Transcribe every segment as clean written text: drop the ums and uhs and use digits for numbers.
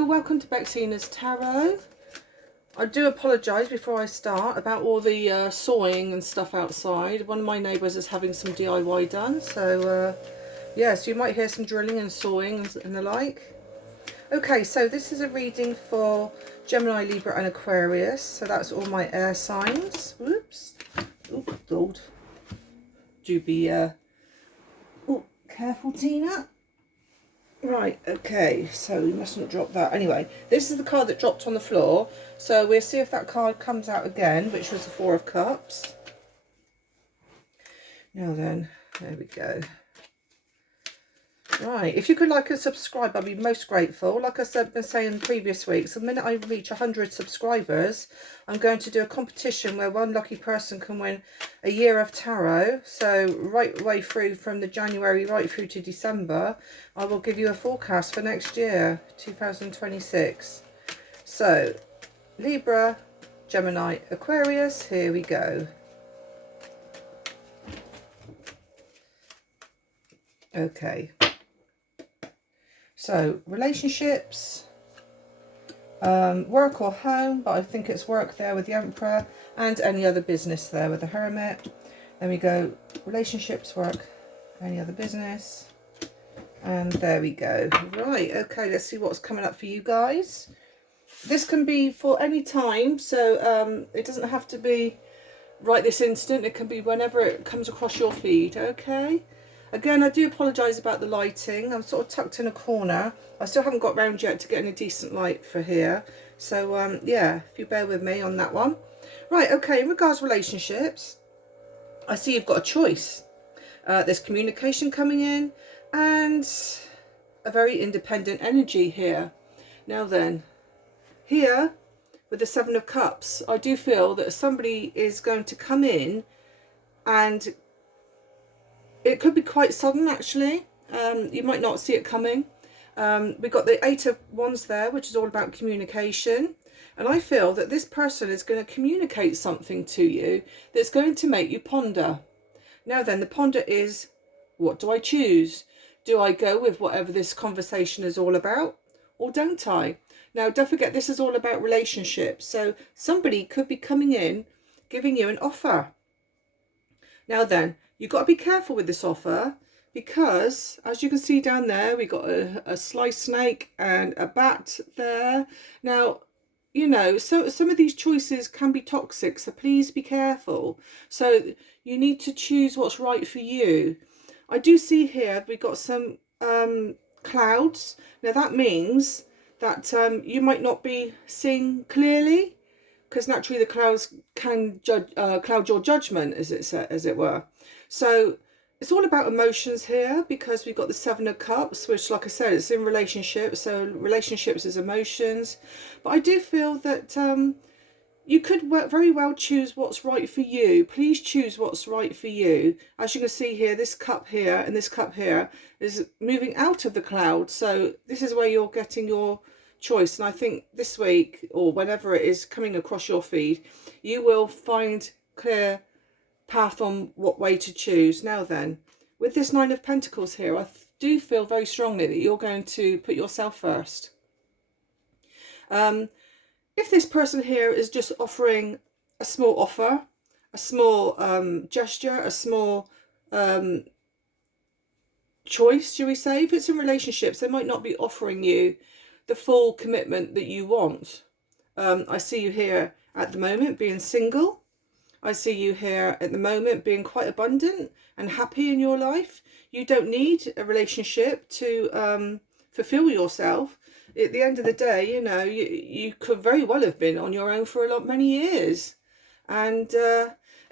Hello, welcome to Bexina's Tarot. I do apologise before I start about all the sawing and stuff outside. One of my neighbours is having some DIY done, so yes, you might hear some drilling and sawing and the like. Okay, so this is a reading for Gemini, Libra and Aquarius, so that's all my air signs. Whoops. Oh, God. Do be careful, Tina. Right, okay, so we mustn't drop that. Anyway, this is the card that dropped on the floor, so we'll see if that card comes out again, which was the Four of Cups. Now then, there we go. Right, if you could like and subscribe, I'd be most grateful. Like I said, been saying in previous weeks, the minute I reach 100 subscribers, I'm going to do a competition where one lucky person can win a year of tarot. So right way through from the January right through to December, I will give you a forecast for next year, 2026. So Libra, Gemini, Aquarius, here we go. Okay. So, relationships, work or home, but I think it's work there with the Emperor, and any other business there with the Hermit. Then we go, relationships, work, any other business, and there we go. Right, okay, let's see what's coming up for you guys. This can be for any time, so it doesn't have to be right this instant. It can be whenever it comes across your feed, okay? Again, I do apologise about the lighting. I'm sort of tucked in a corner. I still haven't got round yet to getting a decent light for here. So, yeah, if you bear with me on that one. Right, okay, in regards to relationships, I see you've got a choice. There's communication coming in and a very independent energy here. Now then, here with the Seven of Cups, I do feel that somebody is going to come in and it could be quite sudden, actually. You might not see it coming. We've got the Eight of Wands there, which is all about communication. And I feel that this person is going to communicate something to you that's going to make you ponder. Now then, the ponder is, what do I choose? Do I go with whatever this conversation is all about, or don't I? Now, don't forget, this is all about relationships. So somebody could be coming in, giving you an offer. Now then, you've got to be careful with this offer because, as you can see down there, we got a sly snake and a bat there. Now, you know, so some of these choices can be toxic, so please be careful. So you need to choose what's right for you. I do see here we got some clouds. Now that means that you might not be seeing clearly, because naturally the clouds can cloud your judgment, as it were. So it's all about emotions here, because we've got the Seven of Cups, which, like I said, it's in relationships. So relationships is emotions. But I do feel that you could very well choose what's right for you. Please choose what's right for you. As you can see here, this cup here and this cup here is moving out of the cloud. So this is where you're getting your choice. And I think this week, or whenever it is coming across your feed, you will find clear path on what way to choose. Now then, with this Nine of Pentacles here, I do feel very strongly that you're going to put yourself first. If this person here is just offering a small offer, a small gesture, a small choice, shall we say, if it's in relationships, they might not be offering you the full commitment that you want. I see you here at the moment being single. I see you here at the moment being quite abundant and happy in your life. You don't need a relationship to fulfill yourself. At the end of the day, you know, you could very well have been on your own for many years. And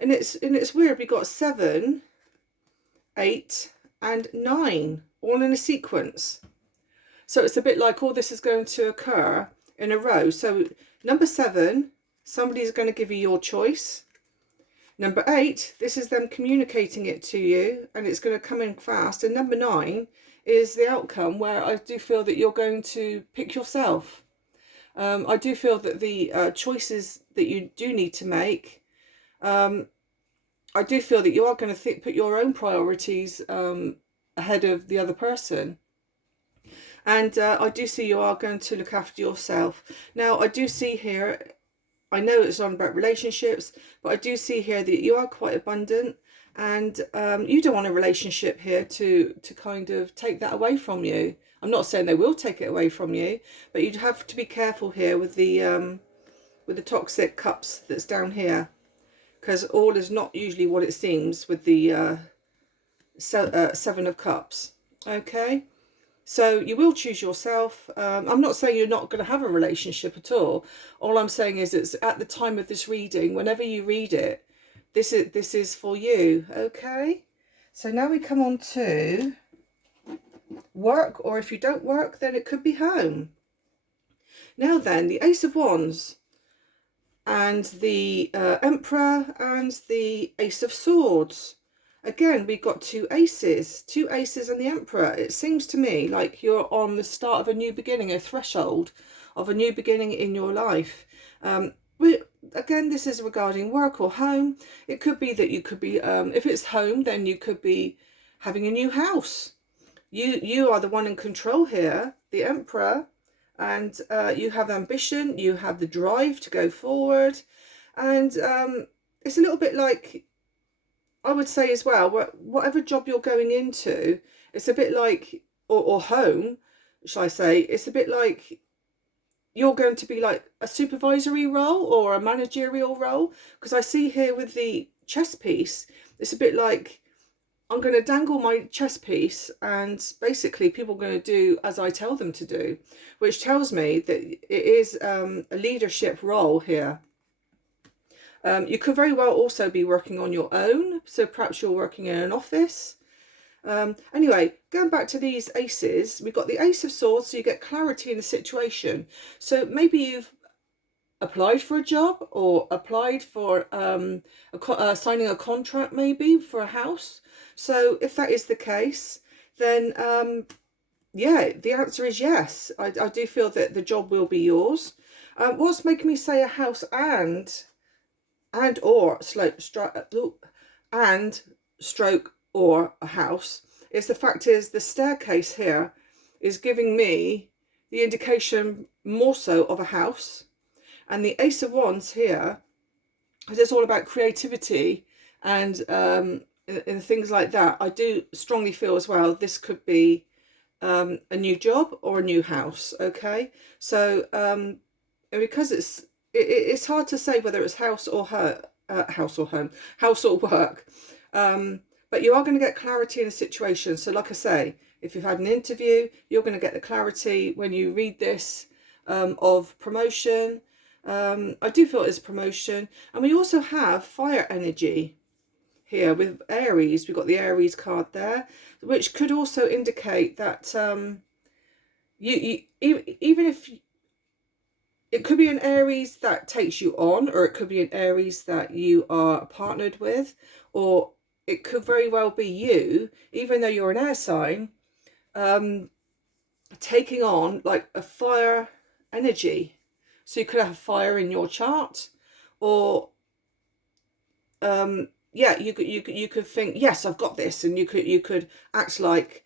it's weird. We got 7, 8 and 9 all in a sequence. So it's a bit like all this is going to occur in a row. So number 7, somebody's going to give you your choice. Number 8, this is them communicating it to you, and it's going to come in fast. And number 9 is the outcome, where I do feel that you're going to pick yourself. I do feel that the choices that you do need to make, I do feel that you are going to put your own priorities ahead of the other person. And I do see you are going to look after yourself. Now, I do see here, I know it's on about relationships, but I do see here that you are quite abundant, and you don't want a relationship here to kind of take that away from you. I'm not saying they will take it away from you, but you'd have to be careful here with the toxic cups that's down here, because all is not usually what it seems with the Seven of Cups. Okay. So you will choose yourself. I'm not saying you're not going to have a relationship at all. All I'm saying is it's at the time of this reading, whenever you read it, this is for you. Okay. So now we come on to work, or if you don't work, then it could be home. Now then, the Ace of Wands and the Emperor and the Ace of Swords. Again, we've got two aces and the Emperor. It seems to me like you're on the start of a new beginning, a threshold of a new beginning in your life. Again, this is regarding work or home. It could be that you could be, if it's home, then you could be having a new house. You are the one in control here, the Emperor, and you have ambition, you have the drive to go forward, and it's a little bit like, I would say as well, whatever job you're going into, it's a bit like, or home, shall I say, it's a bit like you're going to be like a supervisory role or a managerial role, because I see here with the chess piece, it's a bit like I'm going to dangle my chess piece and basically people are going to do as I tell them to do, which tells me that it is a leadership role here. You could very well also be working on your own, so perhaps you're working in an office. Anyway, going back to these aces, we've got the Ace of Swords, so you get clarity in the situation. So maybe you've applied for a job or applied for signing a contract, maybe for a house. So if that is the case, then yeah, the answer is yes. I do feel that the job will be yours. What's making me say a house and or stroke or a house is the fact is the staircase here is giving me the indication more so of a house, and the Ace of Wands here, because it's all about creativity and things like that. I do strongly feel as well this could be a new job or a new house. Okay, so because it's hard to say whether it's house or home, house or work, but you are going to get clarity in a situation. So like I say, if you've had an interview, you're going to get the clarity when you read this of promotion. I do feel it's promotion, and we also have fire energy here with Aries. We've got the Aries card there, which could also indicate that you even if it could be an Aries that takes you on, or it could be an Aries that you are partnered with, or it could very well be you, even though you're an air sign, taking on like a fire energy. So you could have fire in your chart, or yeah, you could think, yes, I've got this, and you could act like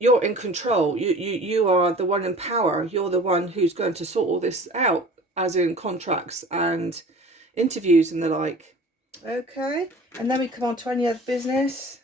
you're in control. You are the one in power. You're the one who's going to sort all this out, as in contracts and interviews and the like. Okay, and then we come on to any other business.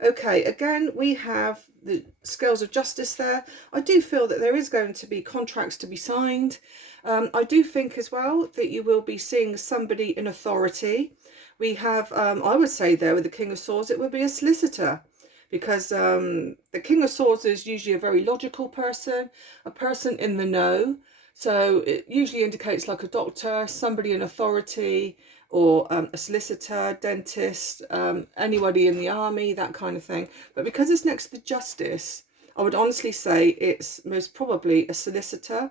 Okay, again, we have the scales of justice there. I do feel that there is going to be contracts to be signed. I do think as well that you will be seeing somebody in authority. We have, I would say there with the King of Swords, it would be a solicitor, because the King of Swords is usually a very logical person, a person in the know. So it usually indicates like a doctor, somebody in authority, or a solicitor, dentist, anybody in the army, that kind of thing. But because it's next to justice, I would honestly say it's most probably a solicitor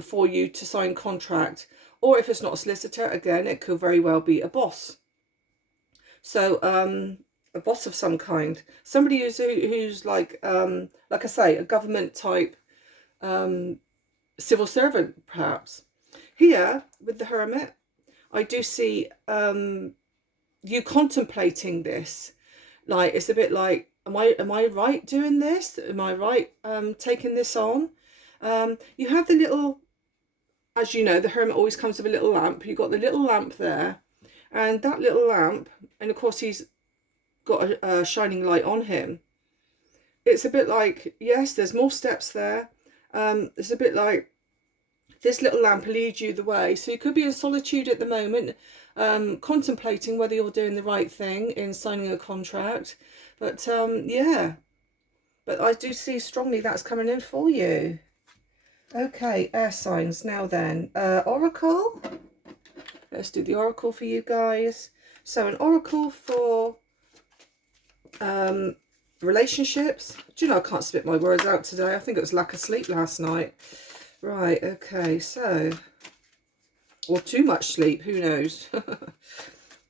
for you to sign contract. Or if it's not a solicitor, again, it could very well be a boss. So a boss of some kind, somebody who's like I say, a government type civil servant, perhaps. Here with the Hermit, I do see you contemplating this. Like, it's a bit like am I right doing this? Am I right taking this on? You have the little, as you know, the hermit always comes with a little lamp. You've got the little lamp there, and that little lamp, and of course he's got a shining light on him. It's a bit like, yes, there's more steps there. It's a bit like this little lamp leads you the way. So you could be in solitude at the moment, contemplating whether you're doing the right thing in signing a contract. But yeah, but I do see strongly that's coming in for you. Okay, air signs. Now then, oracle. Let's do the oracle for you guys. So an oracle for relationships. Do you know, I can't spit my words out today. I think it was lack of sleep last night. Right, okay, so, or too much sleep, who knows.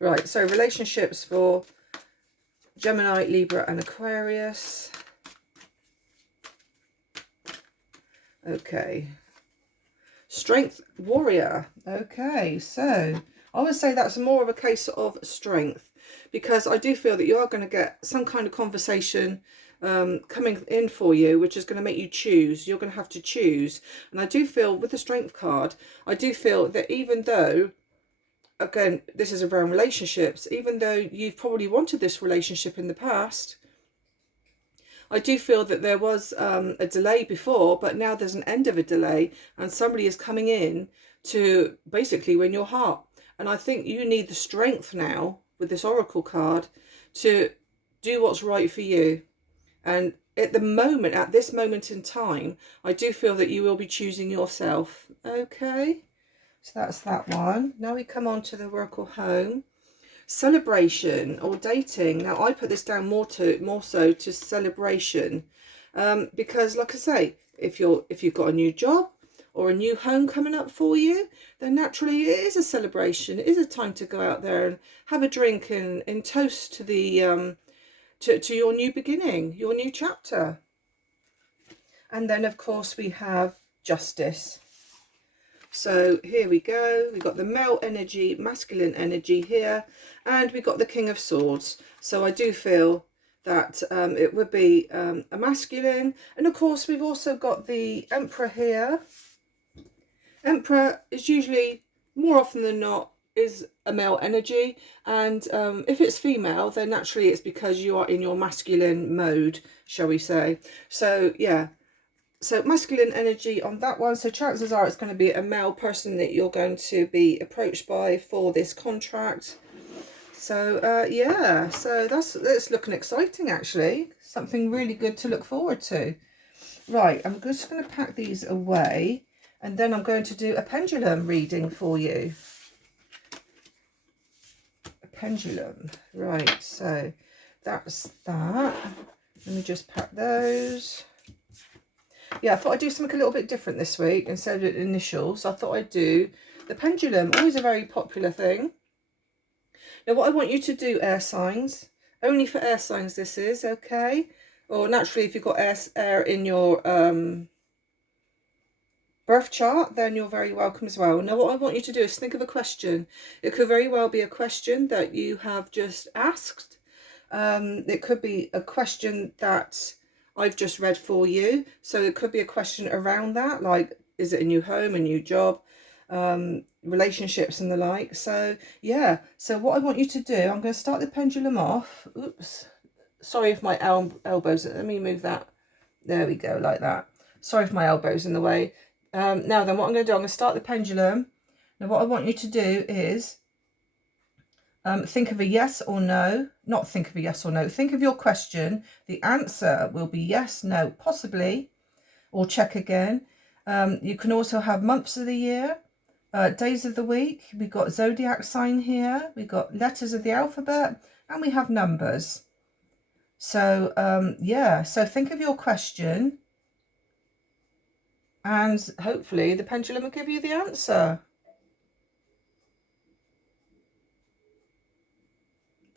Right, so relationships for Gemini, Libra and Aquarius. Okay. Strength warrior. Okay, so I would say that's more of a case of strength, because I do feel that you are going to get some kind of conversation coming in for you, which is going to make you choose. You're going to have to choose. And I do feel with the strength card, I do feel that even though, again, this is around relationships, even though you've probably wanted this relationship in the past, I do feel that there was a delay before, but now there's an end of a delay, and somebody is coming in to basically win your heart. And I think you need the strength now with this oracle card to do what's right for you. And at the moment, at this moment in time, I do feel that you will be choosing yourself. Okay, so that's that one. Now we come on to the oracle home. Celebration or dating. Now I put this down more so to celebration, because like I say, if you've got a new job or a new home coming up for you, then naturally it is a celebration. It is a time to go out there and have a drink and toast to the to your new beginning, your new chapter. And then of course we have justice. So here we go, we've got the male energy, masculine energy here, and we've got the King of Swords. So I do feel that it would be a masculine. And of course we've also got the Emperor here. Emperor is usually, more often than not, is a male energy. And if it's female, then naturally it's because you are in your masculine mode, shall we say. So yeah. So masculine energy on that one. So chances are it's going to be a male person that you're going to be approached by for this contract. So yeah, so that's looking exciting actually. Something really good to look forward to. Right, I'm just going to pack these away, and then I'm going to do a pendulum reading for you. A pendulum. Right, so that's that. Let me just pack those. Yeah, I thought I'd do something a little bit different this week instead of initials. I thought I'd do the pendulum. Always a very popular thing. Now, what I want you to do, air signs, only for air signs this is, okay? Or naturally, if you've got air in your birth chart, then you're very welcome as well. Now, what I want you to do is think of a question. It could very well be a question that you have just asked. It could be a question that I've just read for you. So it could be a question around that, like, is it a new home, a new job, relationships and the like. So yeah, so what I want you to do, I'm going to start the pendulum off. Oops, sorry if my elbows, let me move that. There we go, like that. Sorry if my elbow's in the way. Now then, what I'm going to do, I'm going to start the pendulum. Now what I want you to do is think of a yes or no, not think of a yes or no, think of your question. The answer will be yes, no, possibly, or check again. You can also have months of the year, days of the week. We've got zodiac sign here, we've got letters of the alphabet, and we have numbers. So yeah, so think of your question, and hopefully the pendulum will give you the answer.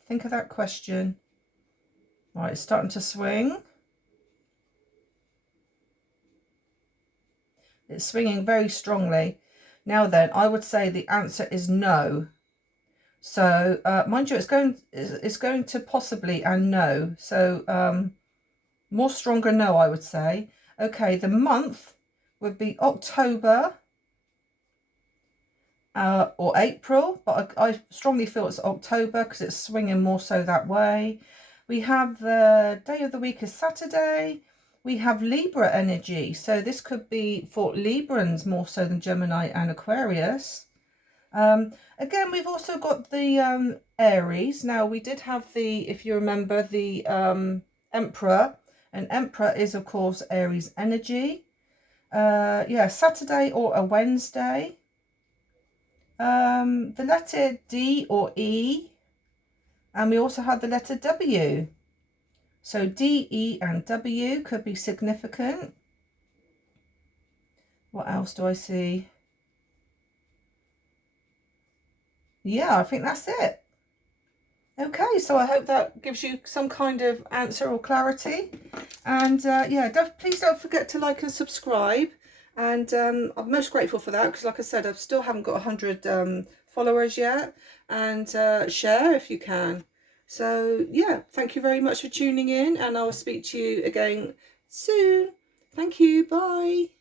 Think of that question. Right, it's starting to swing. It's swinging very strongly. Now then, I would say the answer is no. So mind you, it's going to possibly and no. So more stronger no, I would say. Okay, the month would be October or April, but I strongly feel it's October because it's swinging more so that way. We have the day of the week is Saturday. We have Libra energy, so this could be for Librans more so than Gemini and Aquarius. Again, we've also got the Aries. Now, we did have the, if you remember, the Emperor, and Emperor is, of course, Aries energy. Yeah, Saturday or a Wednesday. The letter D or E, and we also have the letter W. So D, E, and W could be significant. What else do I see? Yeah, I think that's it. Okay, so I hope that gives you some kind of answer or clarity. And yeah, please don't forget to like and subscribe. And I'm most grateful for that because, like I said, I still haven't got 100 followers yet. And share if you can. So yeah, thank you very much for tuning in, and I will speak to you again soon. Thank you. Bye.